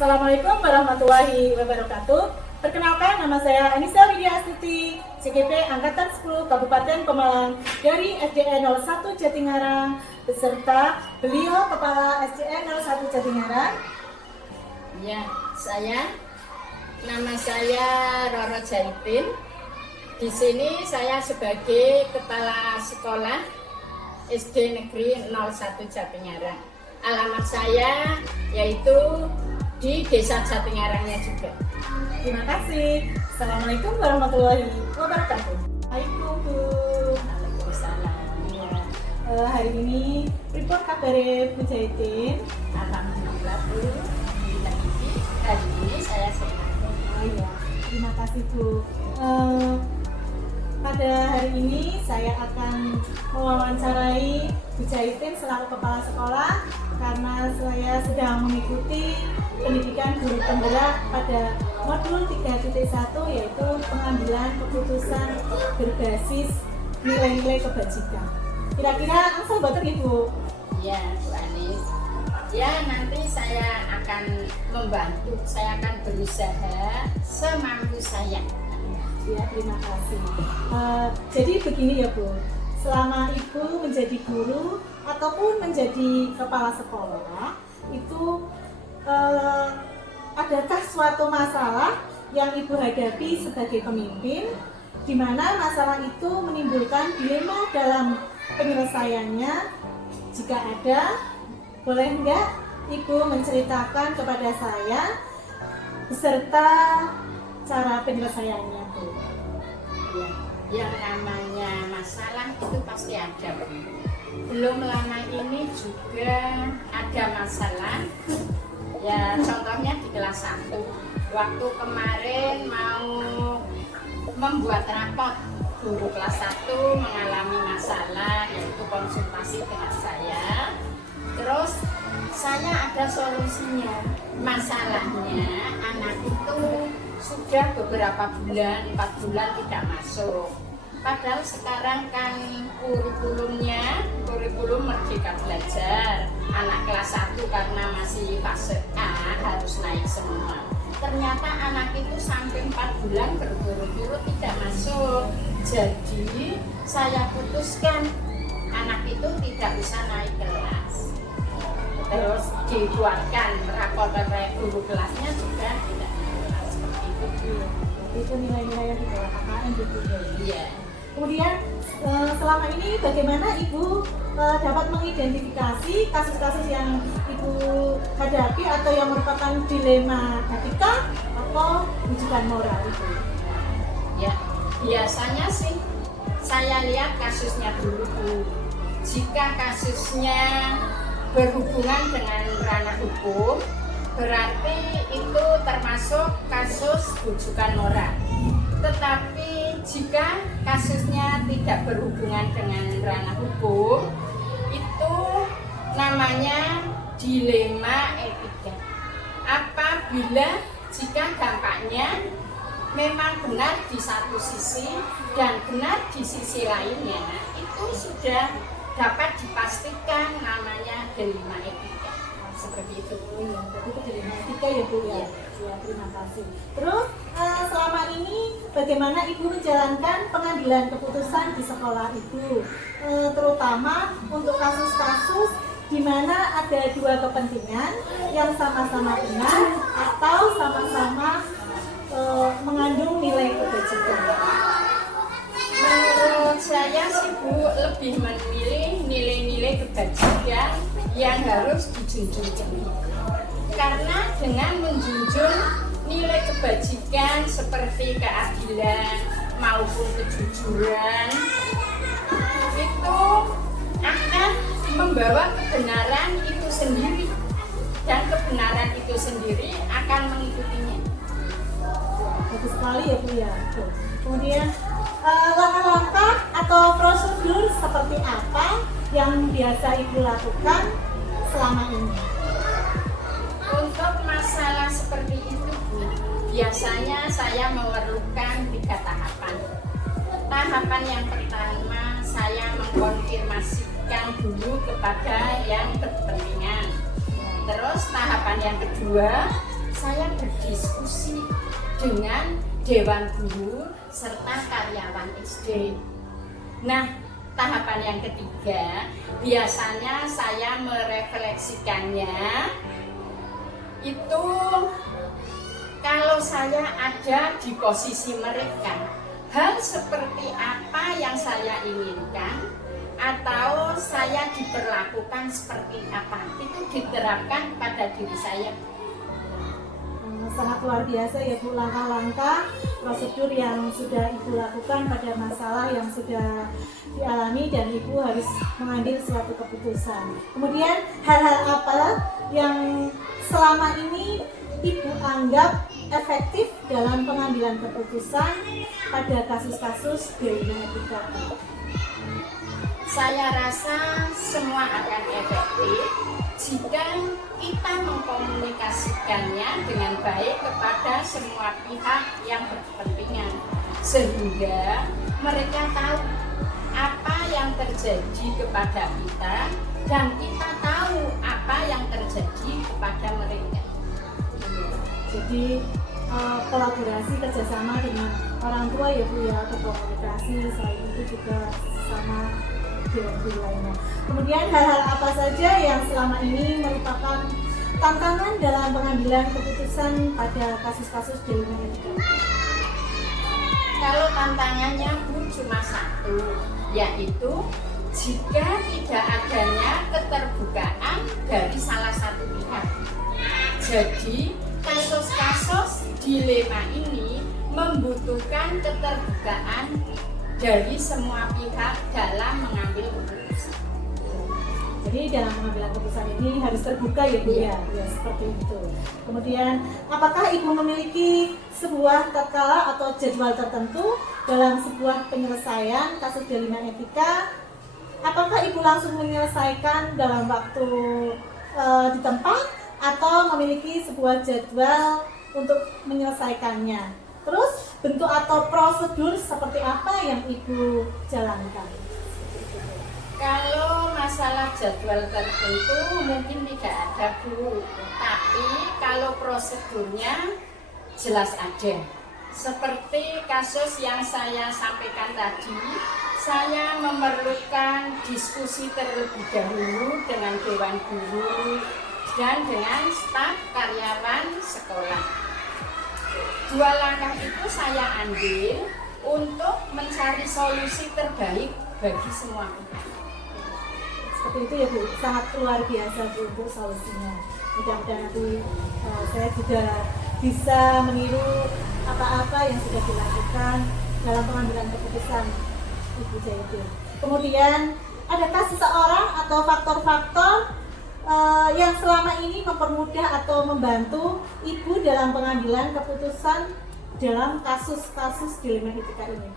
Assalamualaikum warahmatullahi wabarakatuh. Perkenalkan, nama saya Anissa Widya Astuti, CGP Angkatan 10 Kabupaten Pemalang dari SDN 01 Jatingarang, beserta beliau Kepala SDN 01 Jatingarang. Ya, nama saya Roro Jaipin. Di sini saya sebagai Kepala Sekolah SD Negeri 01 Jatingarang. Alamat saya yaitu di Desa Jatingarangnya juga. Terima kasih. Assalamualaikum warahmatullahi wabarakatuh. Waalaikumsalam. Waalaikumsalam. Ya. Hari ini report kabare Bu Jaipin. Alhamdulillah Bu. Hari ini saya sehat. Oh iya, terima kasih Bu. Pada hari ini saya akan mewawancarai Bu Jaipin selaku Kepala Sekolah karena saya sedang mengikuti pendidikan guru penggerak pada modul 3.1 yaitu pengambilan keputusan berbasis nilai-nilai kebajikan. Kira-kira langsung boten Ibu? Ya Bu Anis. Ya, nanti saya akan membantu, saya akan berusaha semampu saya. Ya, terima kasih. Jadi begini ya Bu, selama Ibu menjadi guru ataupun menjadi kepala sekolah, itu adakah suatu masalah yang Ibu hadapi sebagai pemimpin, di mana masalah itu menimbulkan dilema dalam penyelesaiannya? Jika ada, boleh enggak Ibu menceritakan kepada saya beserta cara penyelesaiannya, Bu? Ya, yang namanya masalah itu pasti ada, Bu. Belum lama ini juga ada masalah. Ya, contohnya di kelas 1. Waktu kemarin mau membuat rapot, guru kelas 1 mengalami masalah, yaitu konsultasi dengan saya. Terus saya ada solusinya. Masalahnya anak itu sudah beberapa bulan, 4 bulan tidak masuk. Padahal sekarang kan kurikulum Merdeka Belajar. Anak kelas 1 karena masih fase A harus naik semua. Ternyata anak itu sampai 4 bulan berturut-turut tidak masuk. Jadi saya putuskan anak itu tidak bisa naik kelas. Terus dibuatkan rapor oleh guru kelasnya juga tidak naik kelas seperti itu. Itu nilai-nilai yang di bawah KKN gitu ya. Iya. Kemudian selama ini bagaimana Ibu dapat mengidentifikasi kasus-kasus yang Ibu hadapi atau yang merupakan dilema etika atau rujukan moral itu? Ya, biasanya sih saya lihat kasusnya dulu. Jika kasusnya berhubungan dengan ranah hukum, berarti itu termasuk kasus rujukan moral. Tetapi jika kasusnya tidak berhubungan dengan ranah hukum, itu namanya dilema etika. Apabila jika dampaknya memang benar di satu sisi dan benar di sisi lainnya, itu sudah dapat dipastikan namanya dilema etika. Seperti itu. Jadi itu dilema etika ya Bu ya. Ya, terima kasih. Terus selama ini bagaimana Ibu menjalankan pengambilan keputusan di sekolah itu, terutama untuk kasus-kasus di mana ada dua kepentingan yang sama-sama benar atau sama-sama mengandung nilai kebajikan? Menurut saya sih Bu, lebih memilih nilai-nilai kebajikan yang harus dijunjung tinggi. Karena dengan menjunjung nilai kebajikan seperti keadilan maupun kejujuran, itu akan membawa kebenaran itu sendiri, dan kebenaran itu sendiri akan mengikutinya. Bagus sekali ya Bu ya. Kemudian langkah-langkah atau prosedur seperti apa yang biasa Ibu lakukan selama ini? Untuk masalah seperti itu, Bu, biasanya saya memerlukan 3 tahapan. Tahapan yang pertama, saya mengkonfirmasikan dulu kepada yang berkepentingan. Terus tahapan yang kedua, saya berdiskusi dengan Dewan Guru serta karyawan SD. Nah, tahapan yang ketiga, biasanya saya merefleksikannya itu kalau saya ada di posisi mereka, hal seperti apa yang saya inginkan atau saya diperlakukan seperti apa, itu diterapkan pada diri saya. Sangat luar biasa ya Bu, langkah-langkah prosedur yang sudah Ibu lakukan pada masalah yang sudah dialami dan Ibu harus mengambil suatu keputusan. Kemudian hal-hal apa yang selama ini Ibu anggap efektif dalam pengambilan keputusan pada kasus-kasus dilema etika? Saya rasa semua akan efektif jika kita mengkomunikasikannya dengan baik kepada semua pihak yang berkepentingan, sehingga mereka tahu apa yang terjadi kepada kita dan kita tahu apa yang terjadi kepada mereka. Jadi kolaborasi kerjasama dengan orang tua ya Bu ya, berkomunikasi, selain itu juga sama Dewan Guru lainnya. Kemudian hal-hal apa saja yang selama ini merupakan tantangan dalam pengambilan keputusan pada kasus-kasus dilema etika? Kalau tantangannya Bu cuma satu, yaitu jika tidak adanya keterbukaan dari salah satu pihak. Jadi kasus-kasus dilema ini membutuhkan keterbukaan dari semua pihak dalam mengambil keputusan. Jadi dalam pengambilan keputusan ini harus terbuka ya Bu ya, ya seperti itu. Kemudian apakah Ibu memiliki sebuah tatkala atau jadwal tertentu dalam sebuah penyelesaian kasus dilema etika? Apakah Ibu langsung menyelesaikan dalam waktu di tempat atau memiliki sebuah jadwal untuk menyelesaikannya? Terus bentuk atau prosedur seperti apa yang Ibu jalankan? Kalau masalah jadwal tertentu mungkin tidak ada Bu, tapi kalau prosedurnya jelas ada. Seperti kasus yang saya sampaikan tadi, saya memerlukan diskusi terlebih dahulu dengan Dewan Guru dan dengan staf karyawan sekolah. Dua langkah itu saya ambil untuk mencari solusi terbaik bagi semua pihak. Seperti itu ya Bu, sangat luar biasa Bu untuk solusinya. Mudah-mudahan nanti saya juga bisa meniru apa-apa yang sudah dilakukan dalam pengambilan keputusan Ibu Zaitun. Kemudian, adakah seseorang atau faktor-faktor yang selama ini mempermudah atau membantu Ibu dalam pengambilan keputusan dalam kasus-kasus dilema etika ini?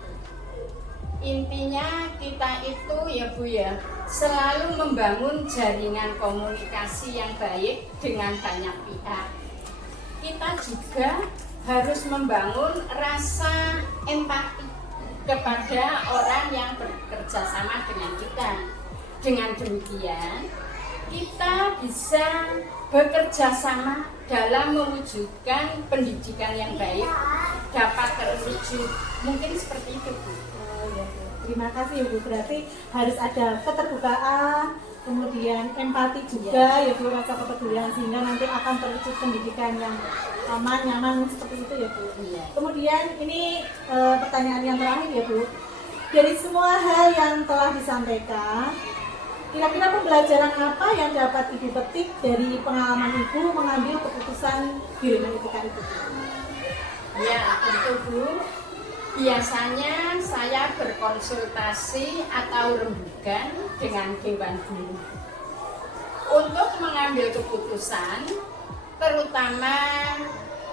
Intinya kita itu ya Bu ya, selalu membangun jaringan komunikasi yang baik dengan banyak pihak. Kita juga harus membangun rasa empati kepada orang yang bekerja sama dengan kita. Dengan demikian, kita bisa bekerja sama dalam mewujudkan pendidikan yang baik dapat terwujud. Mungkin seperti itu Bu. Ya, Bu. Terima kasih Bu, berarti harus ada keterbukaan, kemudian empati juga ya Bu, rasa kepedulian sehingga nanti akan terwujud pendidikan yang aman, nyaman seperti itu ya Bu. Iya. Kemudian ini pertanyaan yang terakhir ya Bu, dari semua hal yang telah disampaikan, kira-kira pembelajaran apa yang dapat Ibu petik dari pengalaman Ibu mengambil keputusan dilema etika itu? Ya, tentu Bu. Biasanya saya berkonsultasi atau rembukan dengan Dewan Guru untuk mengambil keputusan, terutama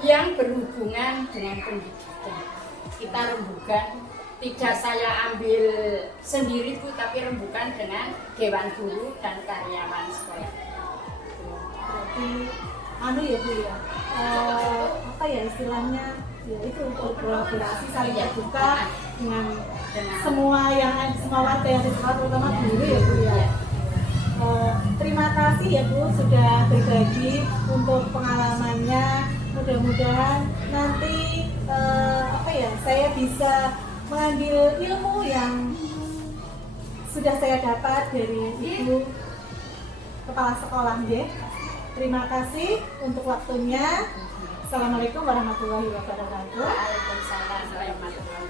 yang berhubungan dengan pendidikan. Kita rembukan, tidak saya ambil sendiri Bu, tapi rembukan dengan Dewan Guru dan karyawan sekolah. Berarti ya Bu ya, apa ya istilahnya? Ya itu berkolaborasi saling terbuka dengan semua warga yang di sekolah, terutama guru ya Bu ya. Terima kasih ya Bu sudah berbagi untuk pengalamannya mudah-mudahan nanti saya bisa mengambil ilmu yang sudah saya dapat dari Ibu Kepala Sekolah ya. Terima kasih untuk waktunya. Assalamualaikum warahmatullahi wabarakatuh. Waalaikumsalam warahmatullahi wabarakatuh.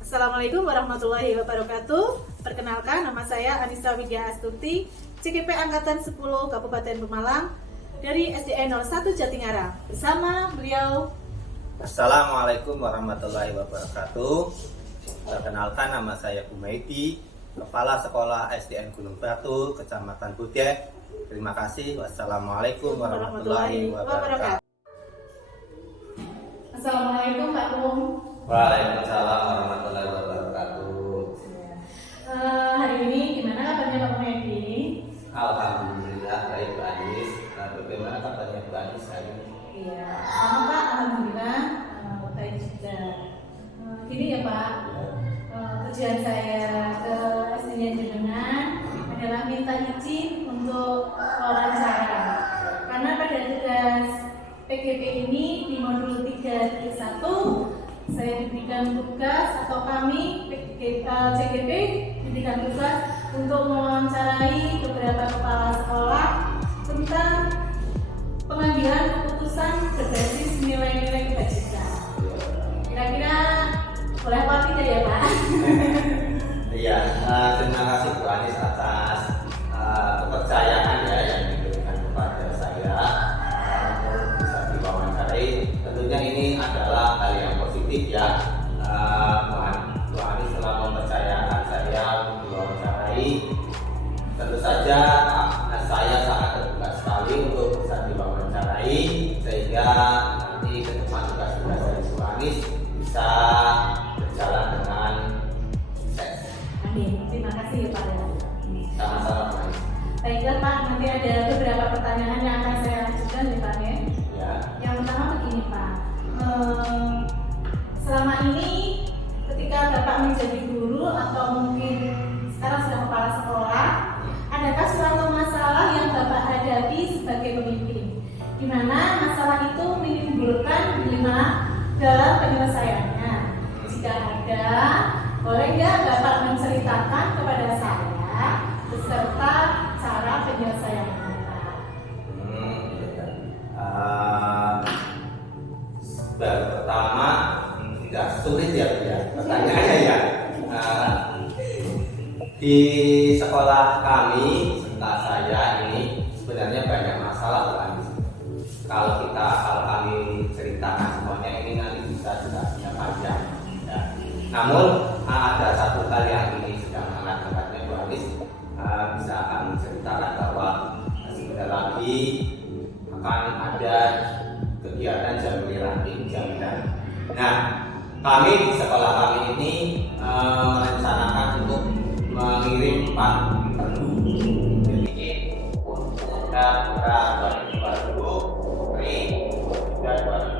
Assalamualaikum warahmatullahi wabarakatuh. Perkenalkan, nama saya Anissa Widya Astuti, CGP Angkatan 10 Kabupaten Pemalang dari SDN 01 Jatingarang. Bersama beliau. Assalamualaikum warahmatullahi wabarakatuh. Perkenalkan, nama saya Bumaiti, Kepala Sekolah SDN Gunung Batu, Kecamatan Budek. Terima kasih. Wassalamualaikum warahmatullahi wabarakatuh. Assalamualaikum Pak Bung. Waalaikumsalam warahmatullahi wabarakatuh. Hari ini gimana kabarnya Pak Bumaiti? Alhamdulillah baik Pak Anis. Bagaimana kabarnya Pak Anis hari ini? Iya, sama Pak. Alhamdulillah baik juga. Gini ya Pak, tujuan saya ke SDN Jenengan adalah minta izin untuk wawancara. Karena pada tugas PGP ini di modul 3.1 saya diberikan tugas atau kami CGP diberikan tugas untuk mewawancarai beberapa kepala sekolah tentang pengambilan keputusan berbasis nilai-nilai kebajikan. Kira-kira boleh apa tidak ya Pak? Iya, terima kasih Bu Anis atas kepercayaan ya yang diberikan kepada saya untuk bisa diwawancarai. Tentunya ini adalah hal yang positif ya. Bu Anis telah mempercayakan saya untuk diwawancarai. Tentu saja saya sangat terbuka sekali untuk bisa diwawancarai sehingga nanti ke depan tugas-tugas dari Bu Anis bisa berjalan dengan sukses. Amin. Terima kasih ya Pak. Sama-sama Pak Anis. Baiklah Pak, nanti ada beberapa pertanyaan yang akan saya ajukan ya Pak ya. Ya. Yang pertama begini Pak, selama ini ketika Bapak menjadi guru atau mungkin sekarang sudah kepala sekolah, adakah suatu masalah yang Bapak hadapi sebagai pemimpin, di mana masalah itu menimbulkan dilema dalam penyelesaiannya? Jika ada, boleh nggak Bapak menceritakan kepada saya beserta cara penyelesaiannya Pak? Baru pertama tidak sulit ya Bu ya. Pertanyaannya ya. Di sekolah kami, serta saya ini sebenarnya banyak masalah Bu Anis. Kalau kami ceritakan semuanya ini nanti bisa durasinya panjang. Ya. Namun ada satu hal yang ini sedang hangat-hangatnya Bu Anis, bisa kami ceritakan bahwa sebentar lagi akan ada kegiatan Jamboree Ranting Jaminan. Nah, kami di sekolah kami ini merencanakan untuk mengirim 4 perlu. Jadi untuk beberapa baru dan baru.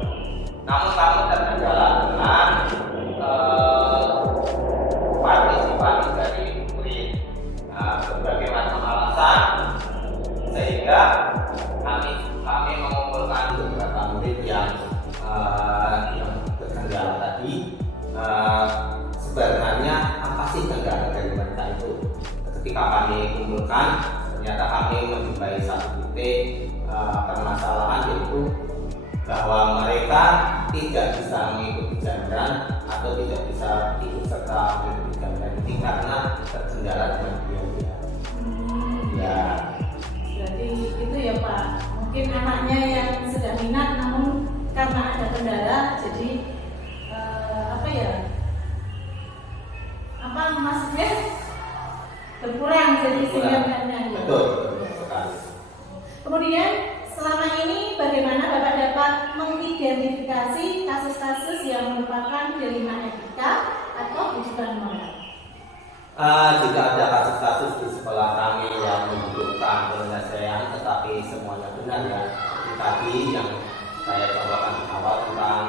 Namun kami terkendala dengan partisipasi dari murid, berbagai macam alasan, sehingga kami mengumpulkan beberapa murid yang terkendala tadi. Sebenarnya apa sih kendala dari mereka itu? Ketika kami kumpulkan, ternyata kami menjumpai satu titik permasalahan, yaitu bahwa mereka tidak bisa mengikuti jaminan atau tidak bisa ikut serta mengikuti jaminan ini karena terkendala dengan biaya. Ya. Berarti itu ya Pak, mungkin anaknya yang sudah minat namun karena ada kendala jadi maksudnya berkurang jadi singkatnya. Betul sekali. Kemudian selama ini bagaimana Bapak dapat mengidentifikasi kasus-kasus yang merupakan delima etika atau ujian moral? Jika ada kasus-kasus di sekolah kami yang membutuhkan penyelesaian, tetapi semuanya benar ya. Tadi yang saya cobakan di awal tentang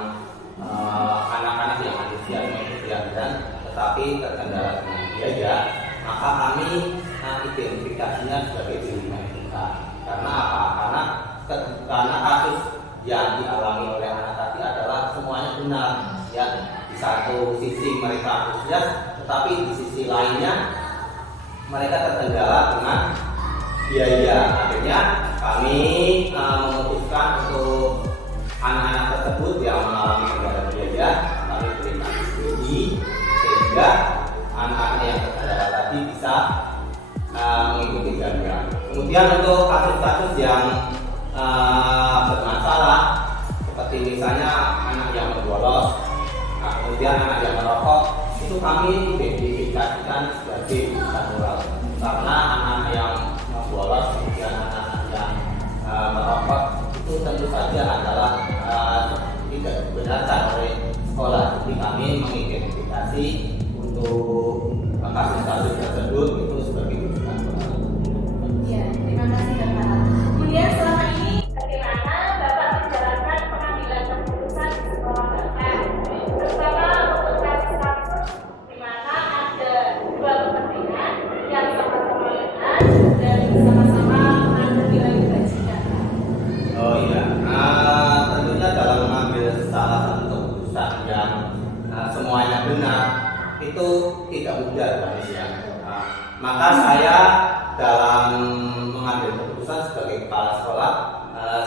anak-anak yang antusias mengikuti jaminan, tetapi terkendala dengan biaya, maka kami identifikasinya sebagai delima etika. Karena apa? Karena karena kasus yang dialami oleh anak tadi adalah semuanya benar, ya. Di satu sisi mereka antusias, tetapi di sisi lainnya mereka terkendala dengan biaya. Akhirnya kami memutuskan untuk anak-anak tersebut yang mengalami kendala biaya kami berikan subsidi sehingga anak-anak yang terkendala tadi bisa mengikuti jaminan. Kemudian untuk kasus-kasus yang bermasalah seperti misalnya anak yang bolos, kemudian anak yang merokok, itu kami identifikasikan sebagai urusan moral karena anak yang bolos kemudian anak yang merokok itu tentu saja adalah tidak dibenarkan oleh sekolah. Jadi kami mengidentifikasi untuk kasus-kasus tersebut itu sebagai urusan moral. Ya, terima kasih Bapak. Kemudian selama ini bagaimana Bapak menjalankan pengambilan keputusan di sekolah Bapak, terutama untuk kasus-kasus di mana ada dua kepentingan yang sama-sama lepas dan sama-sama mengambil nilai kebajikan. Oh iya, tentunya dalam mengambil salah satu keputusan yang semuanya benar itu tidak mudah manusia. Maka saya dalam mengambil keputusan sebagai kepala sekolah,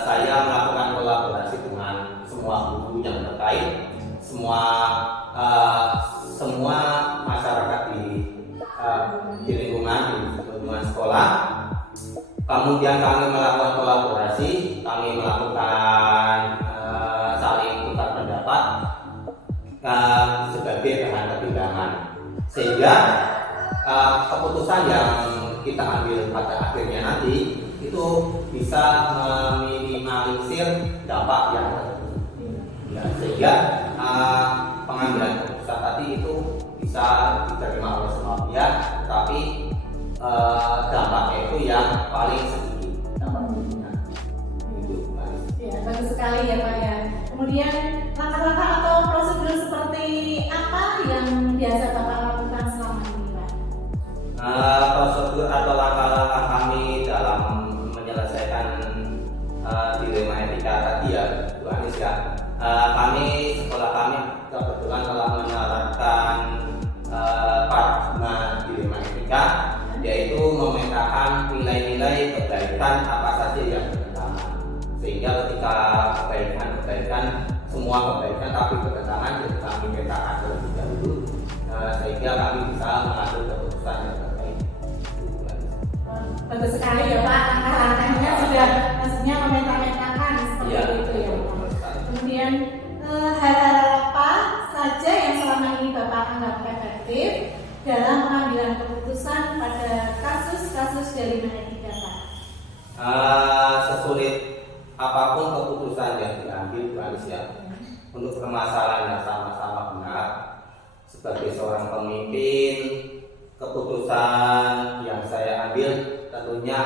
saya melakukan kolaborasi dengan semua guru yang terkait, semua masyarakat di lingkungan sekolah. Kemudian kami melakukan kolaborasi, kami melakukan saling tukar pendapat sebagai bahan pertimbangan, sehingga keputusan yang kita ambil pada akhirnya nanti itu bisa meminimalisir dampak yang ya, sehingga pengambilan keputusan tadi itu bisa diterima oleh semua pihak, tapi dampaknya itu yang paling sedikit dampaknya. Itu Ya, bagus sekali ya Pak ya. Kemudian langkah-langkah atau prosedur seperti apa yang biasa Bapak lakukan selama ini Pak? Prosedur atau langkah-langkah kami dalam menyelesaikan dilema etika tadi ya, Bu Anis ya. Sekolah kami kebetulan telah menerapkan paradigma dilema etika, yaitu memetakan nilai-nilai kebaikan apa saja yang bertentangan, sehingga ketika kebaikan semua kebaikan tapi bertentangan jadi kami petakan terlebih dahulu, sehingga kami bisa mengambil keputusan yang terbaik. Bagus sekali ya Pak, langkah-langkahnya sudah maksudnya memeta-metakan seperti Ya, itu ya Pak. Kemudian hal-hal apa saja yang selama ini Bapak anggap efektif dalam pengambilan keputusan pada kasus-kasus dari etika Pak? Sesulit apapun keputusan yang diambil Bu Anis ya, untuk permasalahan yang sama-sama benar, sebagai seorang pemimpin, keputusan yang saya ambil tentunya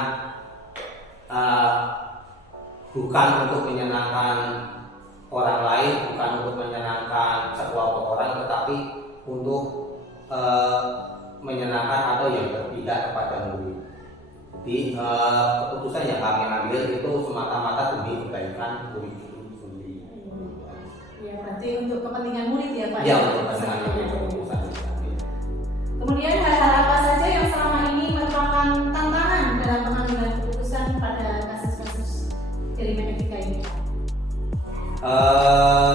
bukan untuk menyenangkan orang lain, bukan untuk menyenangkan sekelompok orang, tetapi untuk menyenangkan atau yang berpihak kepada murid. Jadi keputusan yang kami ambil itu semata-mata demi kebaikan murid itu sendiri. Ya, berarti untuk kepentingan murid ya Pak? Ya, untuk kepentingan murid keputusan yang diambil. Kemudian hal-hal apa saja yang selama ini merupakan tantangan dalam pengambilan keputusan pada kasus-kasus dari etika ini Pak?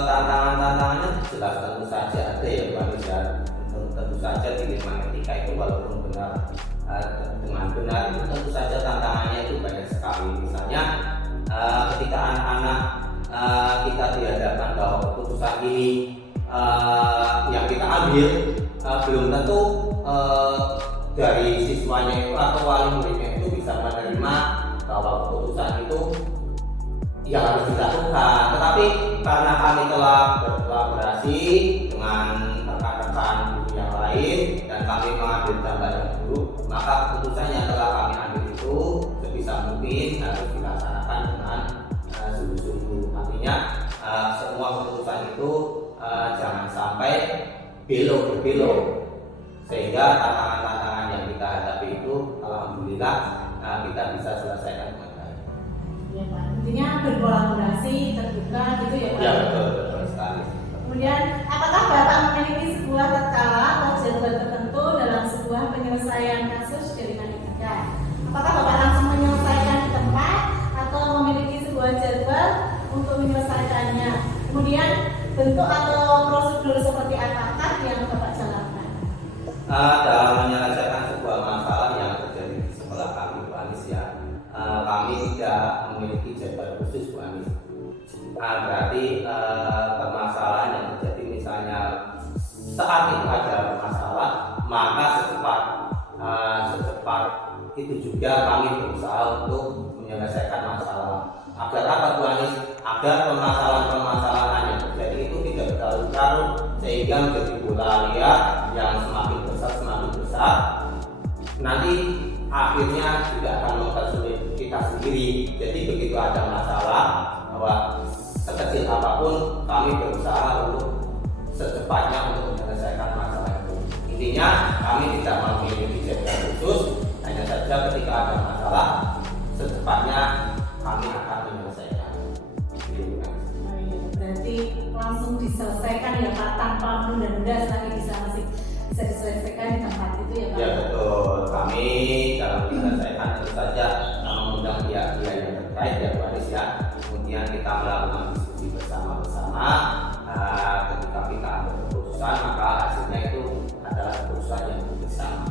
Tantangannya jelas tentu saja ada ya Bu Anis ya. Tentu saja dilema etika itu walaupun benar dengan benar itu tentu saja tantangannya itu banyak sekali. Misalnya ketika anak-anak kita dihadapkan bahwa keputusan ini yang kita ambil belum tentu dari siswanya itu atau wali muridnya itu bisa menerima bahwa keputusan itu yang harus dilakukan. Tetapi karena kami telah berkolaborasi dengan rekan-rekan guru yang lain dan kami mengambil gambar yang buruk, maka keputusan yang telah kami ambil itu sebisa mungkin harus dilaksanakan dengan sungguh-sungguh. Artinya semua keputusan itu jangan sampai belok-belok, sehingga tantangan-tantangan yang kita hadapi itu alhamdulillah kita bisa selesaikan dengan baik. Ya Pak. Intinya berkolaborasi, terbuka gitu ya Pak. Ya betul sekali. Kemudian, apakah Bapak memiliki sebuah skala atau jadwal tertentu dalam sebuah penyelesaian kasus jaringan etika? Apakah Bapak langsung menyelesaikan di tempat atau memiliki sebuah jadwal untuk menyelesaikannya? Kemudian, bentuk atau prosedur seperti apakah yang Bapak jalankan? Dalam menyelesaikan sebuah masalah yang terjadi di sekolah kami, Bu Anis ya, kami tidak memiliki jadwal khusus, Bu Anis. Berarti permasalahan yang terjadi misalnya saat itu ada masalah, maka secepat itu juga kami berusaha untuk menyelesaikan masalah. Agar apa, Bu Anis? Agar permasalahan yang terjadi itu tidak berlarut-larut sehingga menjadi bola liar yang semakin besar. Nanti akhirnya juga akan mempersulit kita sendiri. Jadi begitu ada masalah, bahwa sekecil apapun kami berusaha untuk secepatnya untuk menyelesaikan masalah itu. Intinya kami tidak memiliki jadwal khusus, hanya saja ketika ada masalah secepatnya kami akan menyelesaikan. Berarti langsung diselesaikan ya Pak, tanpa menunda-nunda selagi masih bisa diselesaikan di tempat itu ya Pak? Ya betul, kami dalam menyelesaikan tentu saja mengundang pihak-pihak yang terkait ya Bu Anis ya. Kemudian kita melakukan diskusi bersama-sama. Ketika kita ambil keputusan, maka hasilnya itu adalah keputusan yang bersama.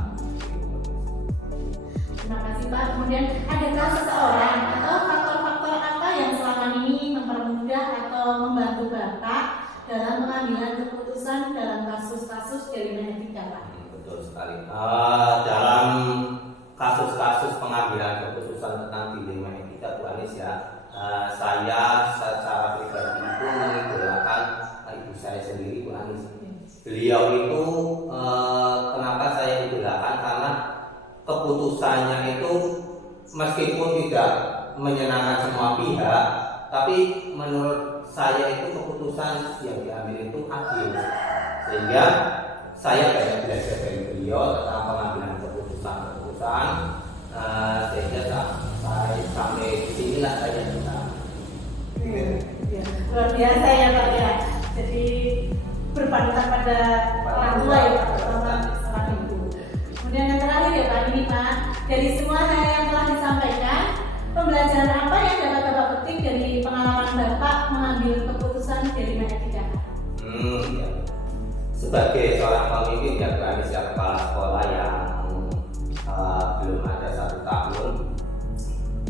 Terima kasih Pak. Kemudian adakah seseorang atau faktor-faktor apa yang selama ini mempermudah atau membantu Bapak dalam pengambilan keputusan dalam kasus-kasus jaringan etika Pak? Betul sekali. Dalam kasus-kasus pengambilan keputusan tentang dilema etika Bu Anis ya, saya secara pribadi itu mengidolakan ibu saya sendiri Bu Anis. Beliau itu kenapa saya idolakan, karena keputusannya itu meskipun tidak menyenangkan semua pihak, tapi menurut saya itu keputusan yang diambil itu adil. Sehingga saya banyak belajar dari beliau tentang pengambilan keputusan, sehingga saya sampai di sinilah saya bisa. Luar biasa ya Pak ya. Jadi berpanutan pada orang tua ya Pak, terutama seorang ibu. Kemudian yang terakhir ya Pak, ini Pak, dari semua hal yang telah disampaikan, pembelajaran apa yang dapat Bapak petik dari pengalaman Bapak mengambil keputusan jaringan etika? Ya. Sebagai seorang pemimpin yang berani kepala sekolah yang belum ada 1 tahun,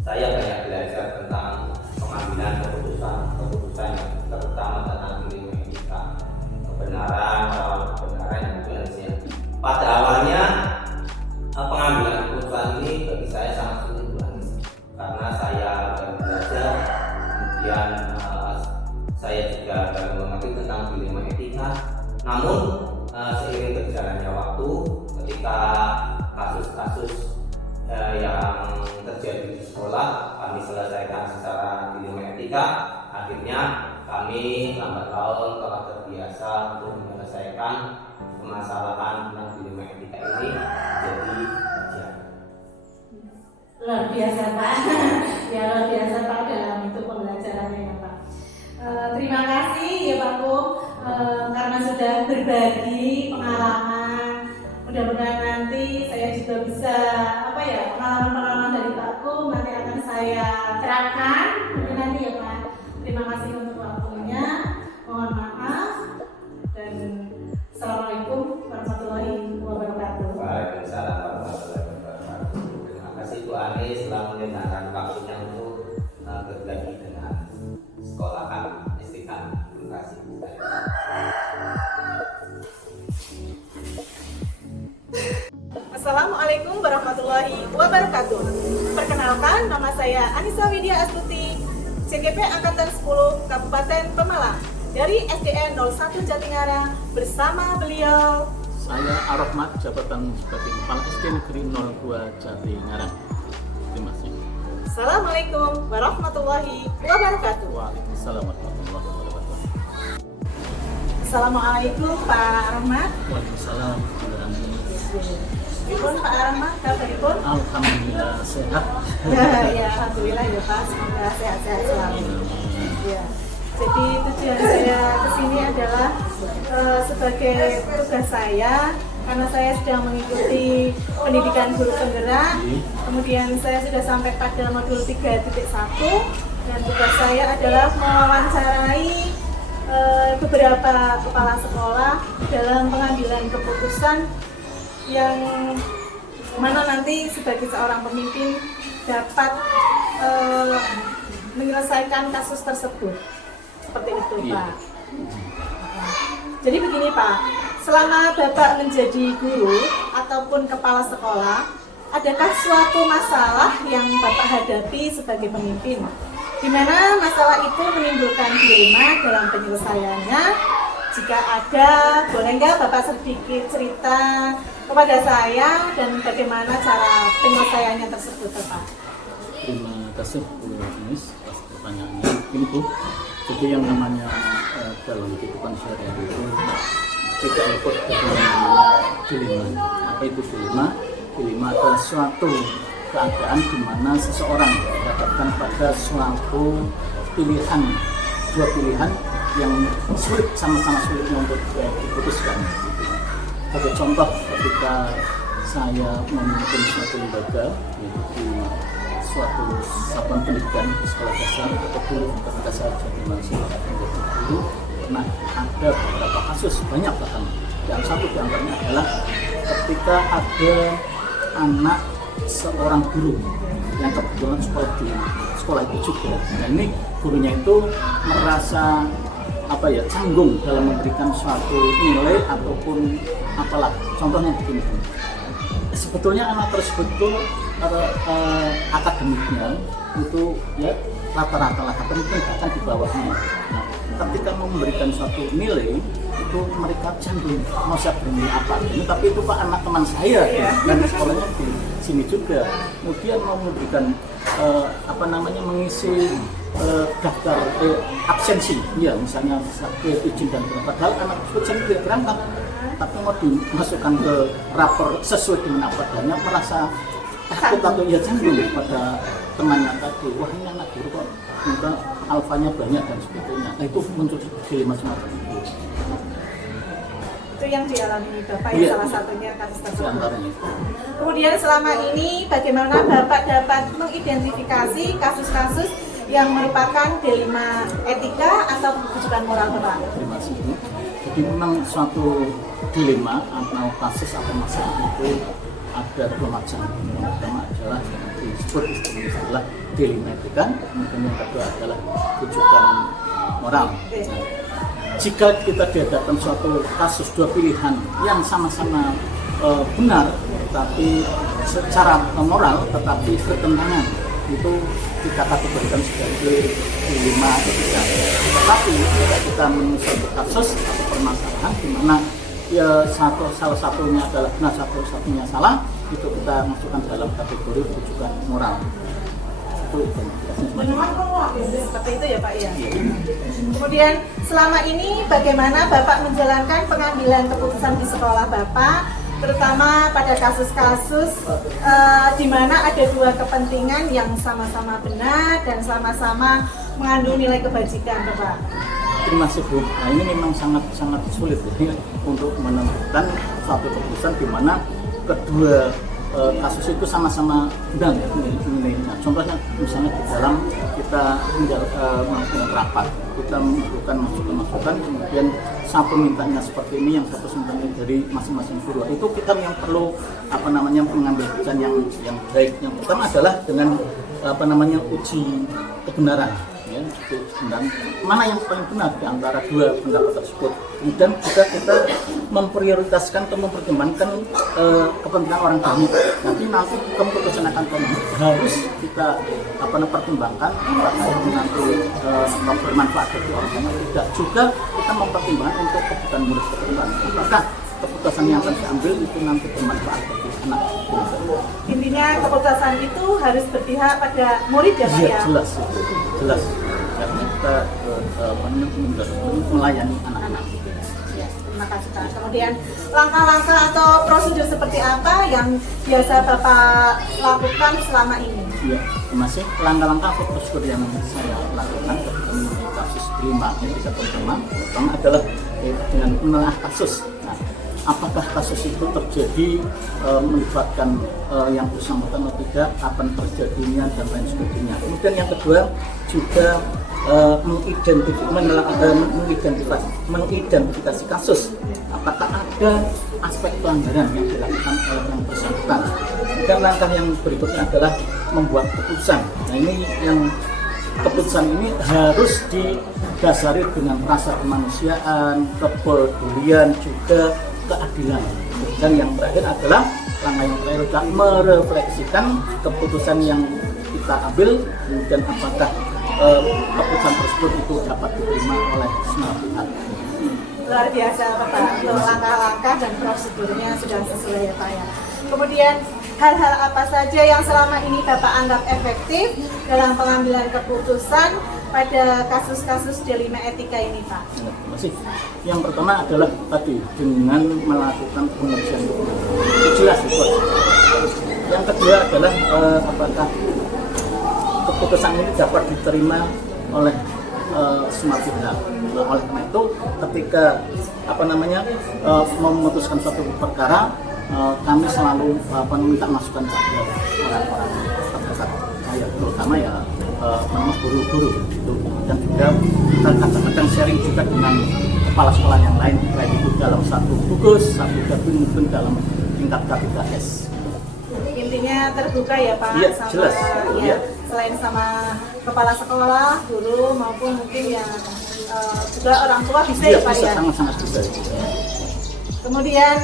saya banyak belajar tentang pengambilan keputusan yang terutama tentang dilema etika, kebenaran, melawan kebenaran yang benar. Pada awalnya pengambilan keputusan ini bagi saya sangat sulit Bu Anis, karena saya baru belajar, kemudian saya juga baru mengerti tentang dilema etika. Namun seiring berjalannya waktu, ketika kasus-kasus yang terjadi di sekolah kami selesaikan secara dilema etika, akhirnya kami lambat laun telah terbiasa untuk menyelesaikan permasalahan tentang dilema etika ini jadi aja. Luar biasa Pak. Ya luar biasa Pak dalam itu pembelajarannya ya Pak. Terima kasih ya Pak Kum, karena sudah berbagi pengalaman. Mudah-mudahan nanti saya juga bisa pengalaman-pengalaman dari Pak Kum nanti akan saya terapkan nanti ya Pak. Terima kasih untuk waktunya. Mohon maaf dan Assalamualaikum warahmatullahi wabarakatuh. Waalaikumsalam warahmatullahi wabarakatuh. Terima kasih Bu Anis telah menyempatkan waktunya untuk berbagi dengan sekolah kami, SD kami. Terima kasih. Assalamualaikum warahmatullahi wabarakatuh. Perkenalkan, nama saya Anissa Widya Astuti, CGP Angkatan 10 Kabupaten Pemalang dari SDN 01 Jatingarang bersama beliau. Saya Arahmat, jabatan sebagai Kepala SD Negeri 02 Jatingarang. Terima kasih. Assalamualaikum warahmatullahi wabarakatuh. Waalaikumsalam warahmatullahi wabarakatuh. Assalamualaikum Pak Rahmat. Waalaikumsalam warahmatullahi wabarakatuh. Ipun Pak Arma, kabaripun? Alhamdulillah sehat. Ya, alhamdulillah ya Pak, semoga sehat-sehat selalu. Ya. Jadi tujuan saya kesini adalah sebagai tugas saya karena saya sedang mengikuti pendidikan guru penggerak. Kemudian saya sudah sampai pada modul 3.1 dan tugas saya adalah mewawancarai beberapa kepala sekolah dalam pengambilan keputusan yang mana nanti sebagai seorang pemimpin dapat menyelesaikan kasus tersebut. Seperti itu, Pak. Jadi begini, Pak, selama Bapak menjadi guru ataupun kepala sekolah, adakah suatu masalah yang Bapak hadapi sebagai pemimpin? Di mana masalah itu menimbulkan dilema dalam penyelesaiannya? Jika ada, boleh nggak Bapak sedikit cerita kepada saya dan bagaimana cara penyelesaiannya tersebut, Pak? Terima kasih Bu Anies atas pertanyaannya. Ini Bu, jadi yang namanya dalam kehidupan sehari-hari itu tidak luput dari dilema. Apa itu dilema? Dilema adalah suatu keadaan di mana seseorang dihadapkan pada suatu pilihan, dua pilihan yang sulit, sama-sama sulitnya untuk diputuskan. Sebagai contoh, ketika saya memimpin suatu lembaga, yaitu di suatu satuan pendidikan di sekolah dasar atau dulu ketika saya jadi mahasiswa menjadi guru, pernah ada beberapa kasus, banyak bahkan. Yang satu di antaranya adalah ketika ada anak seorang guru yang kebetulan sekolah di sekolah itu juga, dan ini gurunya itu merasa canggung dalam memberikan suatu nilai ataupun apalah. Contohnya begini, sebetulnya anak tersebut itu akademiknya itu ya rata-rata lah, mungkin bahkan di bawahnya. Nah, ketika memberikan suatu nilai itu mereka canggung, mau saya beri apa ini, tapi itu Pak anak teman saya dan sekolahnya di sini juga. Kemudian mau memberikan mengisi daftar absensi, ya misalnya izin dan padahal anak tersebut tidak berangkat, tapi mau dimasukkan ke rapor sesuai dengan apa adanya, merasa takut atau ya canggung pada temannya tadi. Wah, ini anak guru kok minta alfanya banyak dan sebagainya. Nah, itu muncul dilema semacam itu. Itu yang dialami Bapak ya, salah satunya kasus tersebut. Kemudian selama ini bagaimana Bapak dapat mengidentifikasi kasus-kasus yang merupakan dilema etika atau kebutuhan moral Bapak? Terima kasih. Jadi memang suatu dilema atau kasus atau masalah itu ada dua macam. Yang pertama adalah disebut istilah dilema etika, kemudian yang kedua adalah rujukan moral. Jika kita dihadapkan suatu kasus dua pilihan yang sama-sama benar, tapi secara moral tetapi bertentangan, itu kita kategorikan sebagai dilema etika. Tetapi jika kita menemukan suatu kasus atau permasalahan di mana ya salah satunya adalah benar, satunya salah, itu kita masukkan dalam kategori rujukan moral. Itu seperti itu ya Pak ya. Kemudian selama ini bagaimana Bapak menjalankan pengambilan keputusan di sekolah Bapak, terutama pada kasus-kasus di mana ada dua kepentingan yang sama-sama benar dan sama-sama mengandung nilai kebajikan, Bapak? Terima kasih Bu. Nah, ini memang sangat sulit ya, untuk menentukan suatu keputusan di mana kedua kasus itu sama-sama benar nilainya. Contohnya misalnya di dalam kita melakukan rapat, kita membutuhkan masukan, kemudian satu mintanya seperti ini, yang satu mintanya dari masing-masing guru. Itu kita yang perlu mengambil keputusan yang baik. Yang pertama adalah dengan uji kebenaran. Ya, tentang mana yang paling benar di antara dua pendapat tersebut. Kemudian juga kita memprioritaskan atau mempertimbangkan kepentingan orang banyak. Nanti keputusan akan harus kita pertimbangkan apakah itu nanti bermanfaat bagi orang banyak tidak. Juga kita mempertimbangkan untuk kebutuhan murid kedepan. Apakah keputusan yang akan diambil itu nanti bermanfaat bagi anak. Intinya keputusan itu harus berpihak pada murid ya Pak ya? Jelas. Karena kita melayani anak-anak. Ya, terima Cita. Kemudian langkah-langkah atau prosedur seperti apa yang biasa Bapak lakukan selama ini? Ya, masih langkah-langkah atau prosedur yang saya lakukan ketika mengenai kasus terima etika pertama adalah dengan menelaah kasus. Nah, apakah kasus itu terjadi melibatkan yang bersangkutan atau tidak, kapan terjadinya dan lain sebagainya. Kemudian yang kedua juga mengidentifikasi kasus, apakah ada aspek pelanggaran yang dilakukan oleh yang bersangkutan. Dan langkah yang berikutnya adalah membuat keputusan. Nah, ini yang keputusan ini harus didasari dengan rasa kemanusiaan, kepedulian, juga keadilan. Dan yang terakhir adalah langkah yang terakhir adalah merefleksikan keputusan yang kita ambil, kemudian apakah keputusan tersebut itu dapat diterima oleh semua pihak. Luar biasa Bapak, untuk langkah-langkah dan prosedurnya sudah sesuai ya Pak ya. Kemudian hal-hal apa saja yang selama ini Bapak anggap efektif dalam pengambilan keputusan pada kasus-kasus dilema etika ini Pak? Terima kasih. Yang pertama adalah tadi dengan melakukan pengujian dokumen. Jelas itu. Yang kedua adalah apakah keputusan ini dapat diterima oleh semua pihak. Oleh karena itu, ketika memutuskan suatu perkara, kami selalu meminta masukan kepada orang-orang terdekat, terutama guru-guru gitu. Dan juga kita kadang-kadang sharing juga dengan kepala sekolah yang lain, baik itu dalam satu tugas, satu gabung maupun dalam tingkat KPKS. Intinya terbuka ya Pak, Iya, sama jelas. Ya, selain sama kepala sekolah, guru maupun mungkin yang juga orang tua bisa Iya, ya Pak bisa, ya. sangat-sangat bisa. Kemudian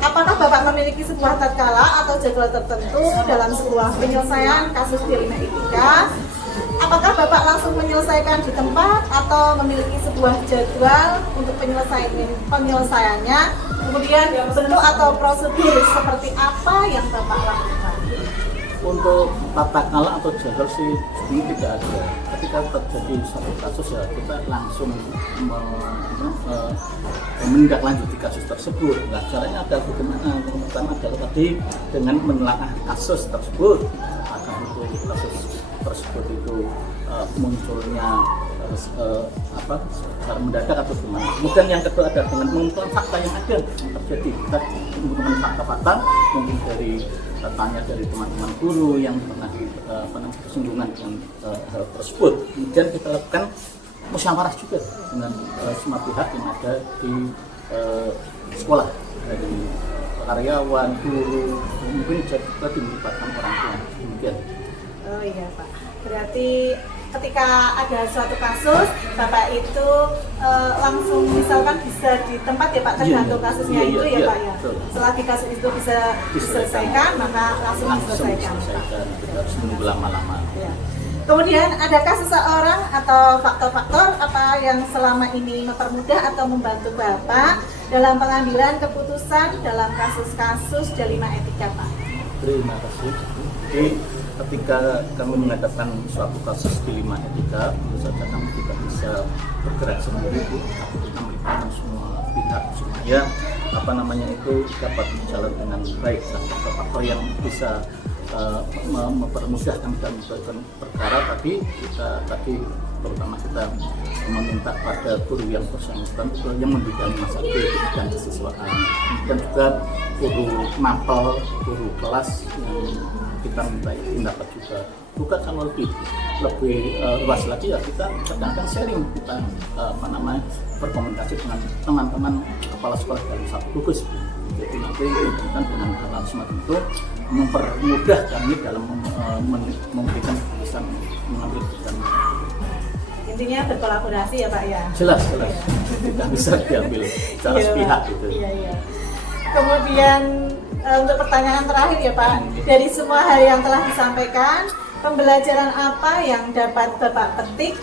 apakah Bapak memiliki sebuah tatkala atau jadwal tertentu dalam sebuah penyelesaian kasus dilema etika? Apakah Bapak langsung menyelesaikan di tempat atau memiliki sebuah jadwal untuk penyelesaiannya? Kemudian bentuk atau prosedur seperti apa yang Bapak lakukan? Untuk tata kala atau jadwal sih sebenarnya tidak ada. Ketika terjadi satu kasus ya kita langsung menindaklanjuti kasus tersebut. Nah, caranya adalah bagaimana? Yang pertama adalah tadi dengan menelaah kasus tersebut. Akan itu kasus tersebut itu munculnya secara mendadak atau gimana. Kemudian yang kedua adalah dengan mengumpulkan fakta yang ada yang terjadi. Kita mengumpulkan fakta-fakta mungkin dari tanya dari teman-teman guru yang pernah bersinggungan dengan hal tersebut. Kemudian kita lakukan musyawarah juga dengan semua pihak yang ada di sekolah, dari karyawan, guru, mungkin juga dilibatkan orang tua. Kemudian Oh iya Pak, berarti ketika ada suatu kasus, Bapak itu langsung misalkan bisa di tempat ya Pak, tergantung kasusnya itu ya Pak ya. Betul. Selagi kasus itu bisa diselesaikan, maka langsung diselesaikan. Kita harus menunggu lama-lama. Ya. Kemudian adakah seseorang atau faktor-faktor apa yang selama ini mempermudah atau membantu Bapak dalam pengambilan keputusan dalam kasus-kasus dilema etika Pak? Terima kasih. Jadi ketika kami menghadapkan suatu kasus dilema etika, tentu saja kami tidak bisa bergerak sendiri, tapi kita melibatkan semua pihak supaya itu dapat berjalan dengan baik. Dan faktor-faktor yang bisa mempermudah kami dalam melakukan perkara terutama kita meminta pada guru yang bersangkutan yang membidani masalah dan kesiswaan, dan juga guru mapel, guru kelas yang kita minta pendapat juga. Bukan kalau lebih luas lagi ya kita kadang-kadang sharing, kita berkomunikasi dengan teman-teman kepala sekolah dalam satu gugus. Jadi nanti kita dengan hal semacam itu mempermudah kami dalam memberikan keputusan, mengambil keputusan. Intinya berkolaborasi ya Pak ya? Jelas. Tidak bisa diambil secara sepihak gitu. Iya. Kemudian untuk pertanyaan terakhir ya Pak, dari semua hal yang telah disampaikan, pembelajaran apa yang dapat Bapak petik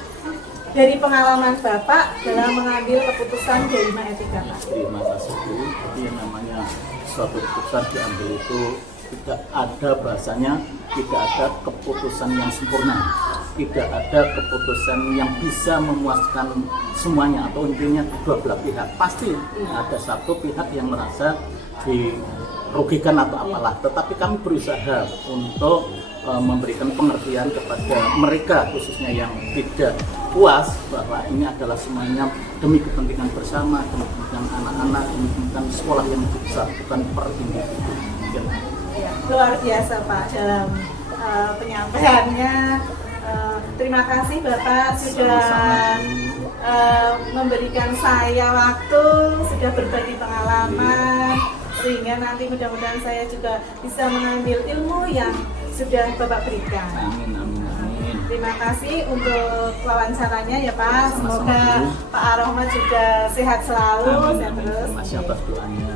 dari pengalaman Bapak dalam mengambil keputusan dilema etika Pak? Terima kasih Bu. Jadi yang namanya suatu keputusan diambil itu tidak ada bahasanya, tidak ada keputusan yang sempurna. tidak ada keputusan yang bisa memuaskan semuanya atau intinya kedua belah pihak. Pasti ada satu pihak yang merasa dirugikan atau apalah, tetapi kami berusaha untuk memberikan pengertian kepada mereka khususnya yang tidak puas bahwa ini adalah semuanya demi kepentingan bersama, demi kepentingan anak-anak, demi kepentingan sekolah yang lebih besar, bukan per individu. Ya, luar biasa Pak dalam penyampaiannya. Terima kasih Bapak sudah memberikan saya waktu, sudah berbagi pengalaman, sehingga nanti mudah-mudahan saya juga bisa mengambil ilmu yang sudah Bapak berikan. Amin, amin, amin. Terima kasih untuk wawancaranya ya Pak. Sama-sama, Semoga Bu. Pak Ar-Rahmat juga sehat selalu, Amin, sehat amin. terus. Terima kasih atas doanya.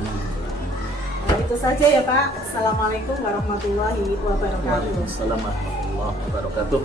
Nah, itu saja ya Pak. Assalamualaikum warahmatullahi wabarakatuh. Waalaikumsalam warahmatullahi wabarakatuh.